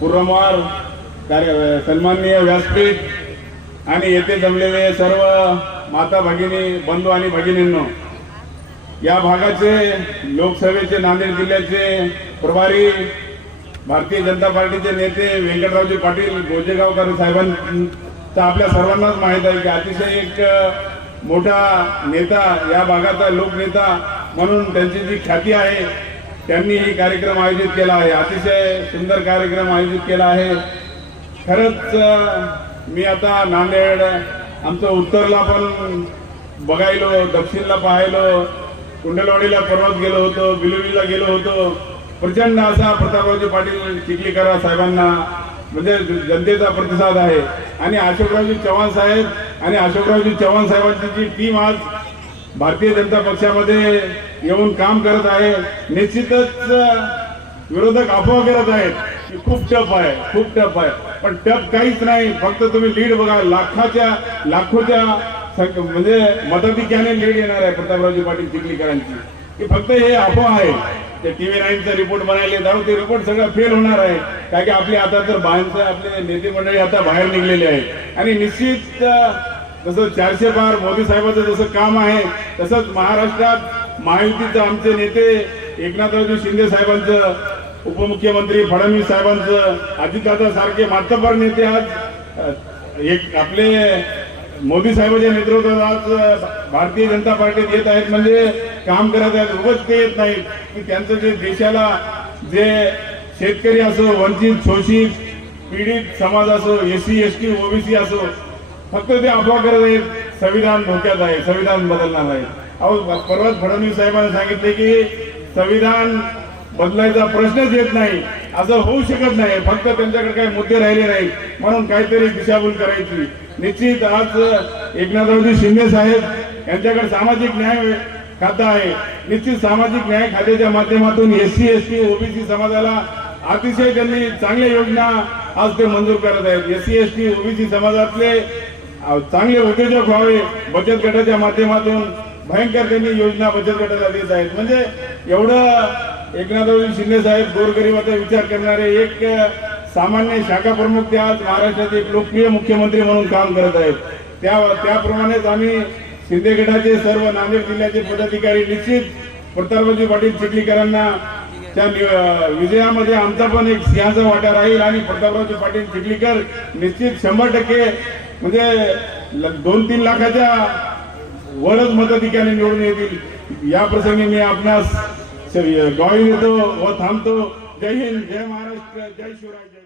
फोरमवर कार्य सन्माननीय व्यासपीठ आणि येथे जमलेले सर्व माता भगिनी बंधू आणि भगिनींनो या भागाचे लोकसभेचे नांदेड जिल्ह्याचे प्रभारी भारतीय जनता पार्टीचे नेते व्यंकटरावजी पाटील गोजेगावकर साहेबांचा आपल्या सर्वांनाच माहीत आहे की अतिशय एक मोठा नेता या भागाचा लोकनेता म्हणून त्यांची जी ख्याती आहे त्यांनी कार्यक्रम आयोजित केला आहे. अतिशय सुंदर कार्यक्रम आयोजित केला आहे. खरंच मी आता नांदेड आमचं उत्तरला पण बघायलो दक्षिणला पाहायलो कुंडलवाडीला परवाच गेलो होतो बिलोलीला गेलो होतो. प्रचंड असा प्रतापरावजी पाटील चिखलीकरा साहेबांना म्हणजे जनतेचा प्रतिसाद आहे. आणि अशोकरावजी चव्हाण साहेब आणि अशोकरावजी चव्हाण साहेबांची जी टीम आज भारतीय जनता पक्षामध्ये येऊन काम करत आहे. निश्चितच विरोधक अफवा करत आहेत. की खूप टफ आहे खूप टफ आहे. पण टफ काहीच नाही. फक्त तुम्ही लीड बघा. लाखाच्या लाखोच्या म्हणजे मताधिक्याने लीड येणार आहे प्रतापरावजी पाटील चिखलीकरांची. की फक्त हे अफवा आहे ते टीव्ही नाईनचा रिपोर्ट बनायले जाऊ ते रिपोर्ट सगळं फेल होणार आहे. काय की आपली आता तर बाहेरचं आपले नेते मंडळी आता बाहेर निघलेले आहेत. आणि निश्चित जसं चारशे बार मोदी साहेबांचं जसं काम आहे तसंच महाराष्ट्रात महायुतीचं आमचे नेते एकनाथरावजी शिंदे साहेबांचं उपमुख्यमंत्री फडणवीस साहेबांचं अजितदादा सारखे मातबर नेते आज एक आपले मोदी साहेबांच्या नेतृत्वात आज भारतीय जनता पार्टीत येत आहेत. म्हणजे काम करत आहेत उगाच ते येत नाहीत. की त्यांचं जे देशाला जे शेतकरी असो वंचित शोषित पीडित समाज असो एससी एस टी ओबीसी असो फक्त ते अफवा करत आहेत. संविधान धोक्यात आहे संविधान बदलणार आहे. अहो परवाच फडणवीस साहेबांनी सांगितले की संविधान बदलायचा प्रश्नच येत नाही. असं होऊ शकत नाही. फक्त त्यांच्याकडे काही मुद्दे राहिले नाहीत. म्हणून काहीतरी दिशाभूल करायची. निश्चित आज एकनाथरावजी शिंदे साहेब यांच्याकडे सामाजिक न्याय खातं आहे. निश्चित सामाजिक न्याय खात्याच्या माध्यमातून S C S T OBC समाजाला अतिशय त्यांनी चांगल्या योजना आज ते मंजूर करत आहेत. S C S T OBC समाजातले चांगले उद्योजक व्हावे बचत गटाच्या माध्यमातून भयंकर त्यांनी योजना बचत गटाला देत आहेत म्हणजे एवढं एकनाथरावजी शिंदे साहेब गोरगरिबाचा विचार करणारे एक सामान्य शाखा प्रमुख ते आज महाराष्ट्राचे एक लोकप्रिय मुख्यमंत्री म्हणून काम करत आहेत. त्या त्याप्रमाणेच आम्ही शिंदे गटाचे सर्व नांदेड जिल्ह्याचे पदाधिकारी निश्चित प्रतापजी पाटील चिखलीकरांना त्या विजयामध्ये आमचा पण एक सिंहाचा वाटा राहील आणि प्रतापरावजी पाटील चिखलीकर निश्चित शंभर टक्के म्हणजे ल- दोन तीन लाखाच्या वरच मताधिकारी निवडून येतील. या प्रसंगी मी आपणास ग्वाही येतो व थांबतो. जय हिंद जय महाराष्ट्र जय शिवराय